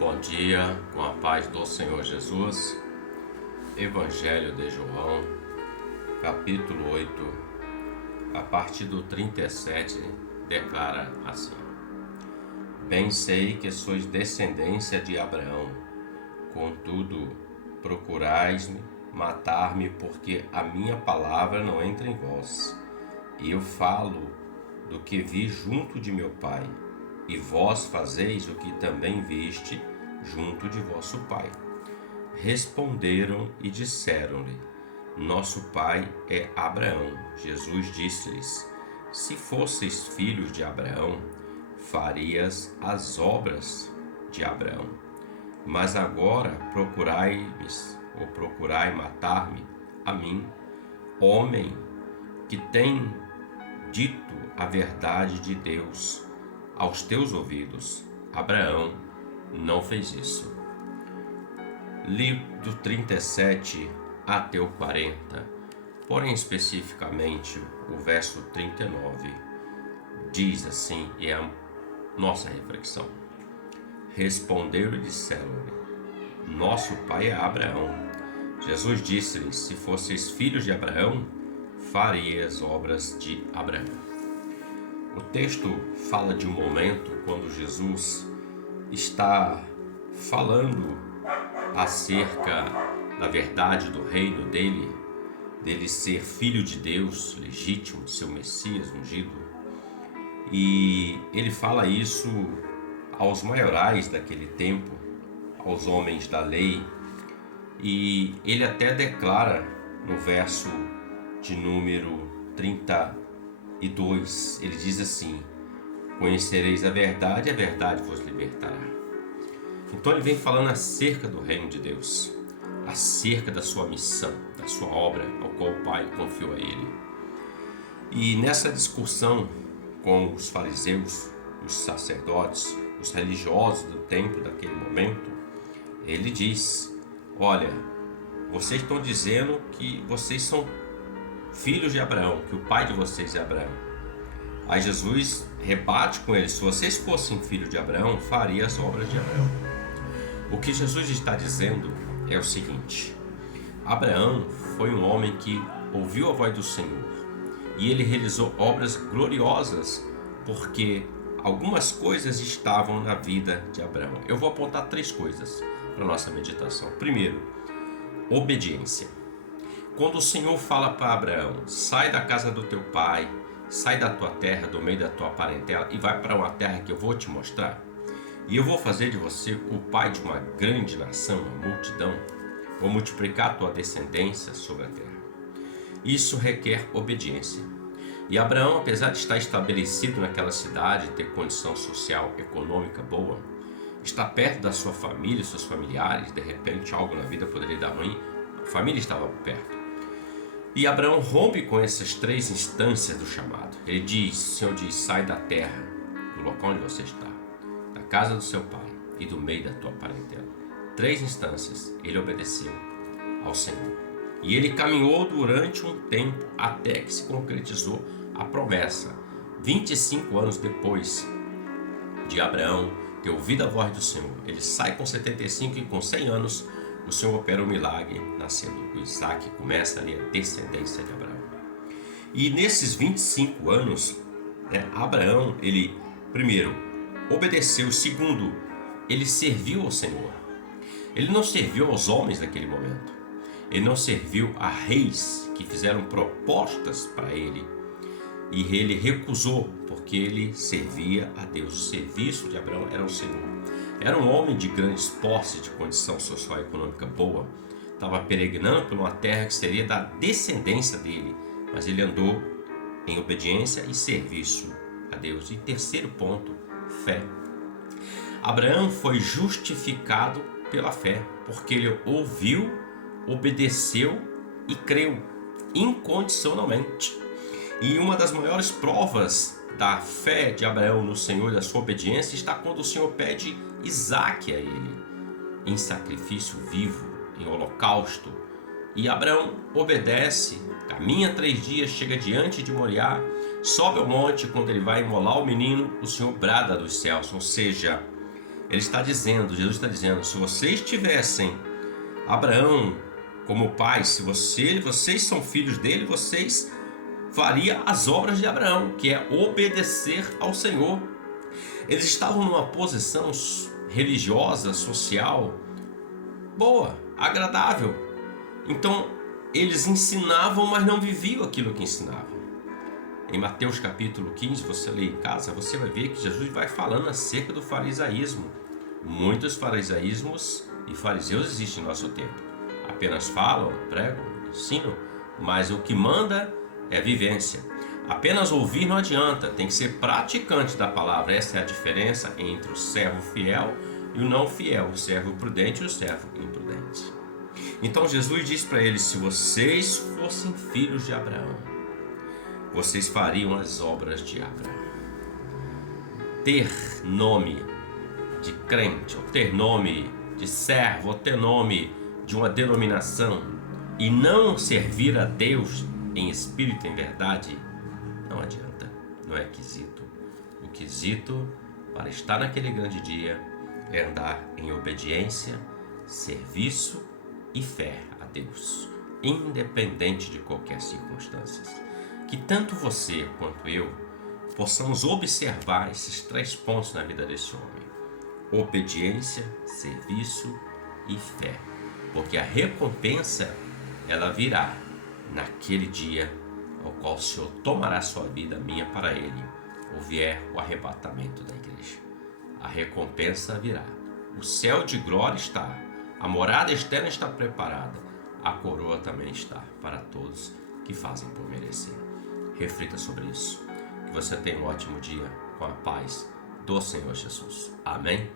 Bom dia, com a paz do Senhor Jesus. Evangelho de João, capítulo 8, a partir do 37, declara assim: Bem sei que sois descendência de Abraão, contudo procurais matar-me, porque a minha palavra não entra em vós. E eu falo do que vi junto de meu pai, e vós fazeis o que também viste junto de vosso pai. Responderam e disseram-lhe: Nosso pai é Abraão. Jesus disse-lhes: Se fosseis filhos de Abraão, farias as obras de Abraão. Mas agora procurai matar-me, a mim, homem que tem dito a verdade de Deus aos teus ouvidos. Abraão não fez isso. Li do 37 até o 40, porém especificamente o verso 39 diz assim, e é a nossa reflexão: Responderam e disseram-lhe: Nosso pai é Abraão. Jesus disse-lhes: Se fosseis filhos de Abraão, farias obras de Abraão. O texto fala de um momento quando Jesus está falando acerca da verdade do reino dele ser filho de Deus, legítimo, seu Messias ungido. E ele fala isso aos maiorais daquele tempo, aos homens da lei, e ele até declara no verso de número 32, ele diz assim: Conhecereis a verdade vos libertará. Então ele vem falando acerca do reino de Deus, acerca da sua missão, da sua obra, ao qual o Pai confiou a ele. E nessa discussão com os fariseus, os sacerdotes, os religiosos do templo daquele momento, ele diz: Olha, vocês estão dizendo que vocês são filhos de Abraão, que o pai de vocês é Abraão. Aí Jesus rebate com eles: se vocês fossem filhos de Abraão, faria as obras de Abraão. O que Jesus está dizendo é o seguinte: Abraão foi um homem que ouviu a voz do Senhor e ele realizou obras gloriosas porque algumas coisas estavam na vida de Abraão. Eu vou apontar 3 coisas para a nossa meditação. Primeiro, obediência. Quando o Senhor fala para Abraão: sai da casa do teu pai, sai da tua terra, do meio da tua parentela e vai para uma terra que eu vou te mostrar, e eu vou fazer de você o pai de uma grande nação, uma multidão, vou multiplicar a tua descendência sobre a terra. Isso requer obediência. E Abraão, apesar de estar estabelecido naquela cidade, ter condição social, econômica boa, estar perto da sua família, seus familiares, de repente algo na vida poderia dar ruim, a família estava perto. E Abraão rompe com essas 3 instâncias do chamado. Ele diz: o Senhor diz, sai da terra, do local onde você está, da casa do seu pai e do meio da tua parentela. 3 instâncias ele obedeceu ao Senhor. E ele caminhou durante um tempo até que se concretizou a promessa. 25 anos depois de Abraão ter ouvido a voz do Senhor, ele sai com 75 e com 100 anos o Senhor opera um milagre, nascendo o Isaac, começa ali a descendência de Abraão. E nesses 25 anos, Abraão, ele, primeiro, obedeceu. Segundo, ele serviu ao Senhor. Ele não serviu aos homens naquele momento. Ele não serviu a reis que fizeram propostas para ele. E ele recusou, porque ele servia a Deus. O serviço de Abraão era ao Senhor. Era um homem de grandes posses, de condição social e econômica boa. Estava peregrinando por uma terra que seria da descendência dele. Mas ele andou em obediência e serviço a Deus. E terceiro ponto, fé. Abraão foi justificado pela fé, porque ele ouviu, obedeceu e creu incondicionalmente. E uma das maiores provas da fé de Abraão no Senhor e da sua obediência está quando o Senhor pede Isaac a ele, em sacrifício vivo, em holocausto. E Abraão obedece, caminha 3 dias, chega diante de Moriá, sobe ao monte. Quando ele vai imolar o menino, o Senhor brada dos céus, ou seja, Jesus está dizendo, se vocês tivessem Abraão como pai, se vocês são filhos dele, vocês fariam as obras de Abraão, que é obedecer ao Senhor. Eles estavam numa posição religiosa, social, boa, agradável. Então, eles ensinavam, mas não viviam aquilo que ensinavam. Em Mateus capítulo 15, você lê em casa, você vai ver que Jesus vai falando acerca do farisaísmo. Muitos farisaísmos e fariseus existem no nosso tempo. Apenas falam, pregam, ensinam, mas o que manda é vivência. Apenas ouvir não adianta, tem que ser praticante da palavra. Essa é a diferença entre o servo fiel e o não fiel, o servo prudente e o servo imprudente. Então Jesus diz para eles, se vocês fossem filhos de Abraão, vocês fariam as obras de Abraão. Ter nome de crente, ou ter nome de servo, ou ter nome de uma denominação, e não servir a Deus em espírito e em verdade, não adianta, não é quesito. O quesito para estar naquele grande dia é andar em obediência, serviço e fé a Deus, independente de qualquer circunstância. Que tanto você quanto eu possamos observar esses 3 pontos na vida desse homem: obediência, serviço e fé, porque a recompensa ela virá naquele dia ao qual o Senhor tomará sua vida, minha para Ele, ou vier o arrebatamento da igreja. A recompensa virá. O céu de glória está, a morada externa está preparada, a coroa também está para todos que fazem por merecer. Reflita sobre isso. Que você tenha um ótimo dia com a paz do Senhor Jesus. Amém?